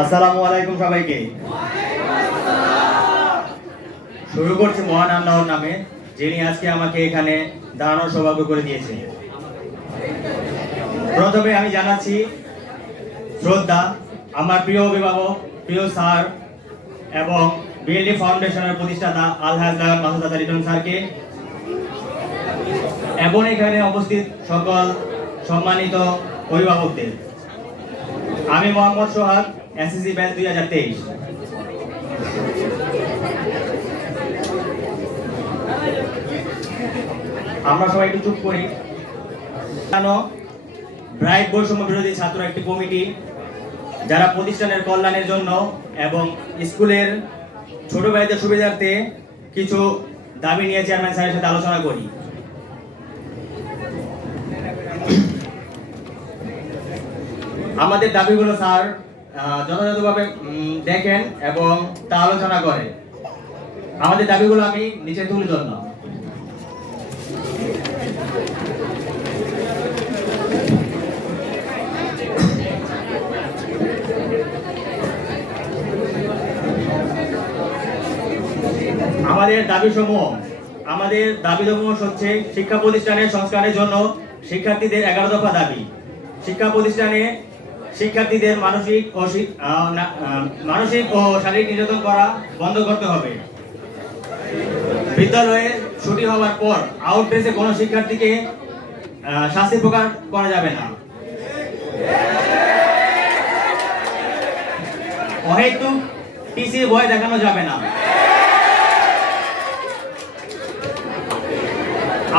আসসালামু আলাইকুম সবাইকে। শুরু করছি মহান আল্লাহর নামে, যিনি আজকে আমাকে এখানে দাঁড়ানোর সৌভাগ্য করে দিয়েছে প্রথমে আমি জানাচ্ছি, শ্রদ্ধা, আমার প্রিয় অভিভাবক, প্রিয় স্যার, এবং বিএলডি ফাউন্ডেশনের প্রতিষ্ঠাতা আলহাজ লাগান মাসুদ রিটন স্যারকে, এবং এখানে উপস্থিত সকল সম্মানিত অভিভাবকদের। আমি মোহাম্মদ সোহাগ এসএসসি ব্যাচ দুই হাজার তেইশ। আমরা সবাই একটু চুপ করি। জানো, ব্রাইট বৈষম্য বিরোধী ছাত্র একটি কমিটি, যারা প্রতিষ্ঠানের কল্যাণের জন্য এবং স্কুলের ছোট ভাইদের সুবিধার্থে কিছু দাবি নিয়ে চেয়ারম্যান স্যারের সাথে আলোচনা করি। আমাদের দাবিগুলো, স্যার যথাযথভাবে দেখেন এবং তা আলোচনা করে। আমাদের দাবিগুলো আমি নিচে তুলে ধরলাম। আমাদের দাবি সমূহ আমাদের দাবি সমূহ হচ্ছে শিক্ষা প্রতিষ্ঠানের সংস্কারের জন্য শিক্ষার্থীদের এগারো দফা দাবি। শিক্ষা প্রতিষ্ঠানে শিক্ষার্থীদের মানসিক ও মানসিক ও শারীরিক নির্যাতন করা বন্ধ করতে হবে। বিদ্যালয়ে ছুটি হওয়ার পর আউটড্রেসে কোনো শিক্ষার্থীকে শাস্তি প্রকার করা যাবে না। অহেতুক টিসি ভয় দেখানো যাবে না।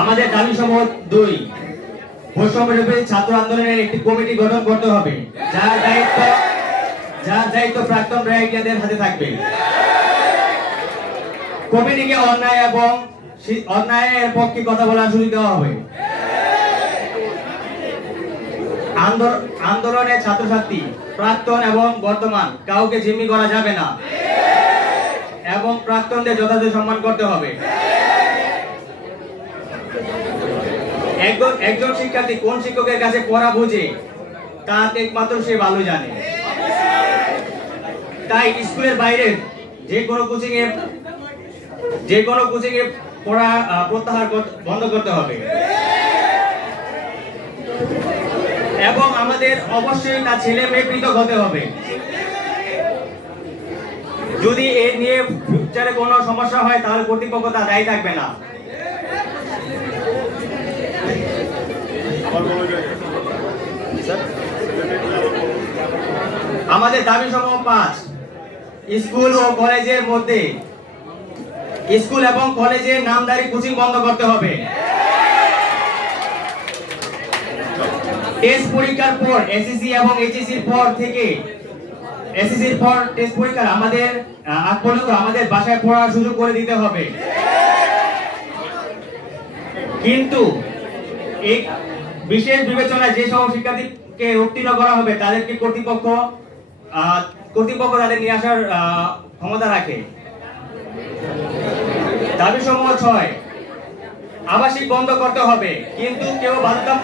আমাদের দাবি সমূহ দুই। বৈষম্যরূপে ছাত্র আন্দোলনের একটি কমিটি গঠন করতে হবে। যার দায়িত্ব যার দায়িত্ব প্রাক্তন হাতে থাকবে। কমিটিকে অন্যায় এবং অন্যায়ের পক্ষে কথা বলার সুযোগ দেওয়া হবে। ছাত্রছাত্রী, প্রাক্তন এবং বর্তমান, কাউকে জিম্মি করা যাবে না। এবং প্রাক্তনদের যথাযথ সম্মান করতে হবে। একজন একজন শিক্ষার্থী কোন শিক্ষকের কাছে পড়া বোঝে তা একমাত্র সে ভালো জানে। তাই স্কুলের বাইরে যে কোনো কোচিং এ যে কোনো কোচিং এ পড়া প্রত্যাহার বন্ধ করতে হবে। এবং আমাদের অবশ্যই তার ছেলে মেয়ে পৃথক হতে হবে। যদি এ নিয়ে ফিউচারে কোনো সমস্যা হয়, তাহলে কর্তৃপক্ষ তা দায়ী থাকবে না। আমাদের দাবি সমূহ পাঁচ। স্কুল ও কলেজের মধ্যে স্কুল এবং কলেজের নামদারি কোচিং বন্ধ করতে হবে। টেস্ট পরীক্ষার পর এসএসসি এবং এইচএসসি পর থেকে এসএসসির পর টেস্ট পরীক্ষা আমাদের আগ পর্যন্ত আমাদের বাসায় পড়ার সুযোগ করে দিতে হবে। কিন্তু এই বিশেষ বিবেচনায় যে সব শিক্ষার্থীকে উত্তীর্ণ করা হবে, তাদেরকে কর্তৃপক্ষ কর্তৃপক্ষ তাদের নিয়ে আসার ক্ষমতা রাখে। দাবি সমূহ ছয়, আবাসিক বন্ধ করতে হবে, কিন্তু কেউ বাধ্যতা,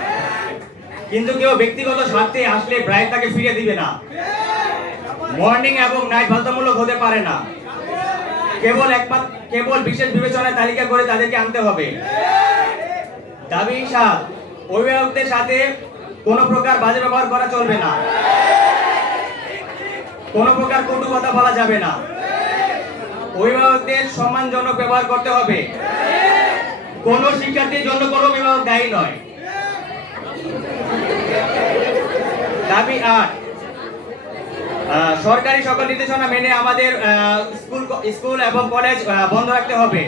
কিন্তু কেউ ব্যক্তিগত স্বার্থে আসলে ব্রাইট তাকে ফিরিয়ে দিবে না। মর্নিং এবং নাইট বাধ্যতামূলক হতে পারে না। কেবল একমাত্র কেবল বিশেষ বিবেচনায় তালিকা করে তাদেরকে আনতে হবে। দাবি সাত অভিভাবকদের সাথে কোনো প্রকার বাজে ব্যবহার করা চলবে না। কোনো প্রকার কটু কথা বলা যাবে না। অভিভাবকদের সম্মানজনক ব্যবহার করতে হবে। কোন শিক্ষার্থীর জন্য কোনো অভিভাবক দায়ী নয়। দাবি আট। সরকারি সকল নির্দেশনা মেনে আমাদের স্কুল স্কুল এবং কলেজ বন্ধ রাখতে হবে।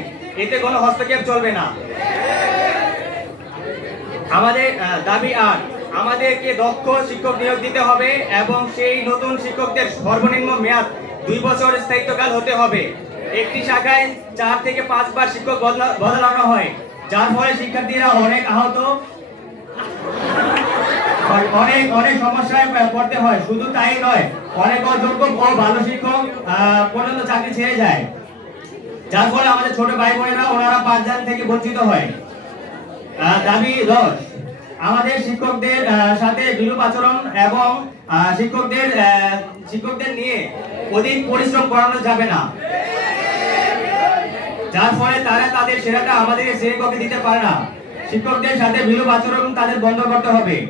এতে কোনো হস্তক্ষেপ চলবে না। আমাদের দাবি আট আমাদেরকে দক্ষ শিক্ষক নিয়োগ দিতে হবে এবং সেই নতুন শিক্ষকদের সর্বনিম্ন মেয়াদ দুই বছর স্থায়িত্বকাল হতে হবে। একটি শাখায় চার থেকে পাঁচবার শিক্ষক বদলা- বদলানো হয়, যার ফলে শিক্ষার্থীরা অনেক আহত অনেক অনেক সমস্যায় পড়তে হয়। শুধু তাই নয়, অনেক অযোগ্য ও ভালো শিক্ষক পর্যন্ত চাকরি ছেড়ে যায়। যার ফলে আমাদের ছোট ভাই বোনেরা ওনারা পাঠদান থেকে বঞ্চিত হয়। দাবি দশ আমাদের শিক্ষকদের সাথে বিরূপ আচরণ এবং শিক্ষকদের শিক্ষকদের নিয়ে অধিক পরিশ্রম করানো যাবে না। যার ফলে তারা তাদের সেরাটা আমাদের শ্রেণীকক্ষে দিতে পারে না। শিক্ষকদের সাথে বিরূপ আচরণ তাদের বন্ধ করতে হবে।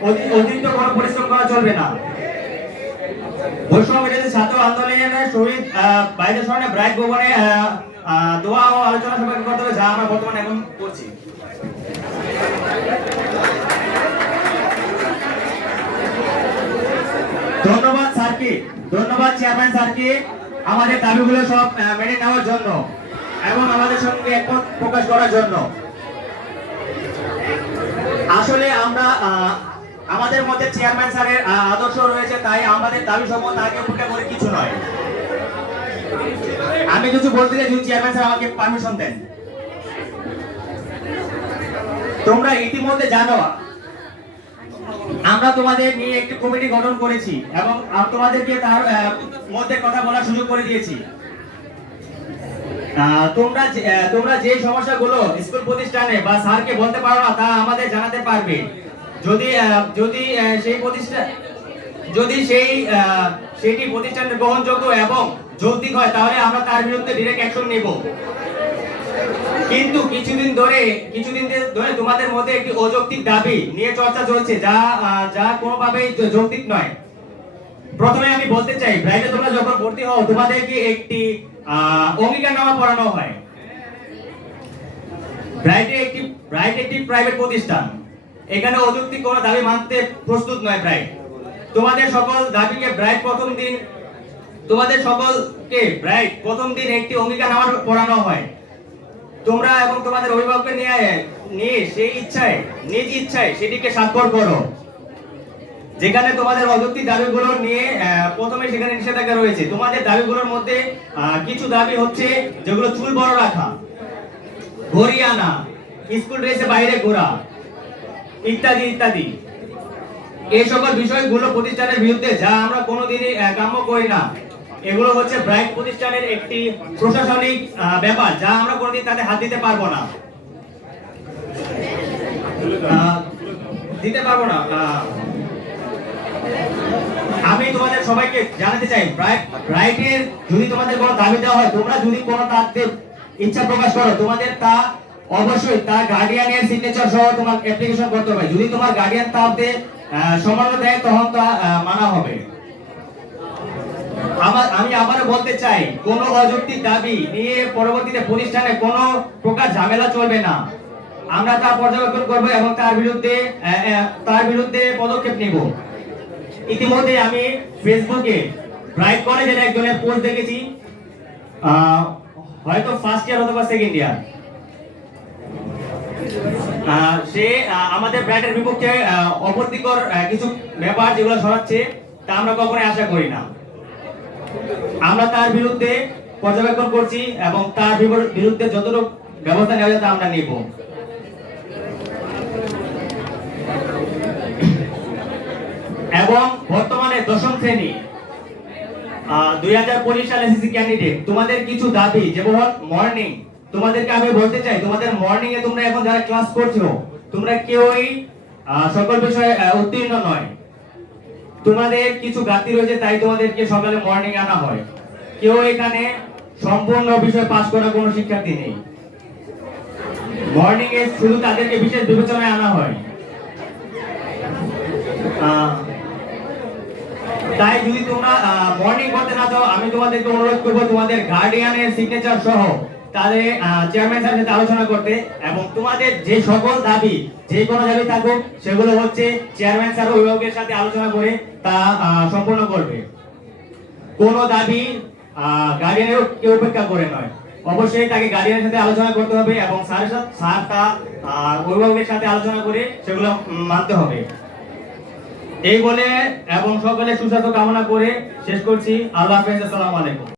অতি- অতিরিক্ত কোনো পরিশ্রম করা চলবে না। বৈষম্য ছাত্র আন্দোলনের শহীদ আহ, বাইরের স্মরণে ব্রাইট ভবনে দোয়া ও আলোচনা সভা করতে হবে, যা আমরা বর্তমানে এখন করছি। ধন্যবাদ স্যারকে, ধন্যবাদ চেয়ারম্যান স্যারকে। আমাদের দাবিগুলো সব মেনে নেওয়ার জন্য এবং আমাদের সঙ্গে একমত প্রকাশ করার জন্য। আসলে আমরা আমাদের মধ্যে চেয়ারম্যান স্যারের আদর্শ রয়েছে, তাই আমাদের দাবি সমূহ তাকে উঠে বলে কিছু নয়। আমি কিছু বলতে চাই যদি চেয়ারম্যান স্যার আমাকে পারমিশন দেন। তোমরা ইতিমধ্যে জানো, আমরা তোমাদের নিয়ে একটি কমিটি গঠন করেছি এবং তোমাদেরকে তার মধ্যে কথা বলার সুযোগ করে দিয়েছি। তোমরা তোমরা যে সমস্যাগুলো স্কুল প্রতিষ্ঠানে বা স্যারকে বলতে পারো না, তা আমাদের জানাতে পারবে। যদি যদি সেই প্রতিষ্ঠান যদি সেই সেটি প্রতিষ্ঠানের গ্রহণযোগ্য এবং যৌক্তিক হয়, তাহলে আমরা তার বিরুদ্ধে ডিরেক্ট অ্যাকশন নেব। কিন্তু কিছুদিন ধরে কিছুদিন ধরে তোমাদের মধ্যে একটি অযৌক্তিক দাবি নিয়ে চর্চা চলছে, যা যা কোনোভাবেই যৌক্তিক নয়। প্রথমে আমি বলতে চাই, ব্রাইটে তোমরা যখন ভর্তি হও, তোমাদেরকে একটি অঙ্গীকারনামা পড়ানো হয়। ব্রাইটে একটি একটি প্রাইভেট প্রতিষ্ঠান। এখানে অযৌক্তিক কোনো দাবি মানতে প্রস্তুত নয় ব্রাইট। তোমাদের সকল দাবিকে ব্রাইট প্রথম দিন, তোমাদের সকলকে ব্রাইট প্রথম দিন একটি অঙ্গীকারনামা পড়ানো হয়। তোমরা এবং তোমাদের অভিভাবককে নিয়ে নিয়ে সেই ইচ্ছায়, নিজ ইচ্ছায় সেটিকে স্বাক্ষর করো যেখানে তোমাদের অযৌক্তিক দাবিগুলো নিয়ে প্রথমে সেখানে নিষেধাজ্ঞা রয়েছে। তোমাদের দাবিগুলোর মধ্যে কিছু দাবি হচ্ছে যেগুলো চুল বড় রাখা, ঘড়ি আনা, স্কুল ড্রেসে বাইরে ঘোরা, ইত্যাদি ইত্যাদি। এই সকল বিষয়গুলো প্রতিষ্ঠানের বিরুদ্ধে যা আমরা কোনোদিনই কাম্য করি না। এগুলো হচ্ছে ব্রাইট প্রতিষ্ঠানের একটি প্রশাসনিক ব্যাপার, যা আমরা কোনোদিন তাতে হাত দিতে পারব না। দিতে পারব না আমি তোমাদের সবাইকে জানাতে চাই, ব্রাইট, ব্রাইটের যদি তোমাদের কোনো দাবি দেওয়া হয়, তোমরা যদি কোনো তাতে ইচ্ছা প্রকাশ করো, তোমাদের তা অবশ্যই তার গার্ডিয়ানের সিগনেচার সহ তোমার অ্যাপ্লিকেশন করতে হবে। যদি তোমার গার্ডিয়ান তাতে সমান দেয় তখন তা মানা হবে। আমার, আমি আবারও বলতে চাই, কোনো অযৌক্তিক দাবি নিয়ে পরবর্তীতে প্রতিষ্ঠানে কোনো প্রকার ঝামেলা চলবে না। আমরা তা পর্যবেক্ষণ করব এবং তার বিরুদ্ধে তার বিরুদ্ধে পদক্ষেপ নিব। ইতিমধ্যে আমি ফেসবুকে ব্রাইট কলেজের একজনের পোস্ট দেখেছি। হয়তো ফার্স্ট ইয়ার অথবা সেকেন্ড ইয়ার সে আমাদের ব্র্যান্ডের বিপক্ষে অপ্রীতিকর কিছু ব্যাপার যেগুলো ছড়াচ্ছে তা আমরা কখনোই আশা করি না। আমরা তার বিরুদ্ধে পর্যবেক্ষণ করছি এবং তার বিরুদ্ধে যতটুকু ব্যবস্থা নেওয়া যায় তা আমরা নিব। এবং বর্তমানে দশম শ্রেণি দুই হাজার পঁচিশ সাল এসএসসি ক্যান্ডিডেট। তোমাদের কিছু দাবি? যেমন মর্নিং তোমাদেরকে আমি বলতে চাই, তোমাদের মর্নিং এ তোমরা এখন যারা ক্লাস করছ, তোমরা কেউই সকল বিষয়ে উত্তীর্ণ নয়। তোমাদের কিছু ঘাটতি রয়েছে, তাই তোমাদেরকে সকালে মর্নিং আনা হয়। কেউ এখানে সম্পূর্ণ বিষয় পাস করা কোনো শিক্ষার্থী নেই। মর্নিং এ শুধু তাদেরকে বিশেষ বিবেচনায় আনা হয়। তাই যদি তোমরা মর্নিং করতে না চাও, আমি তোমাদেরকে অনুরোধ করব, তোমাদের গার্ডিয়ানের সিগনেচার সহ তাদের চেয়ারম্যান স্যারের সাথে আলোচনা করতে এবং তোমাদের যে সকল দাবি, যে কোনো দাবি থাকুক, সেগুলো হচ্ছে চেয়ারম্যান স্যার অভিভাবকের সাথে আলোচনা করে তা সম্পূর্ণ করবে। কোনো দাবি গার্ডিয়ানের কেউ উপেক্ষা করে নয়। অবশ্যই তাকে গার্ডিয়ানের সাথে আলোচনা করতে হবে এবং স্যারের সাথে স্যার তা অভিভাবকের সাথে আলোচনা করে সেগুলো মানতে হবে। এই বলে এবং সকলে সুস্বাস্থ্য কামনা করে শেষ করছি। আল্লাহ হাফেজ, আসসালামু আলাইকুম।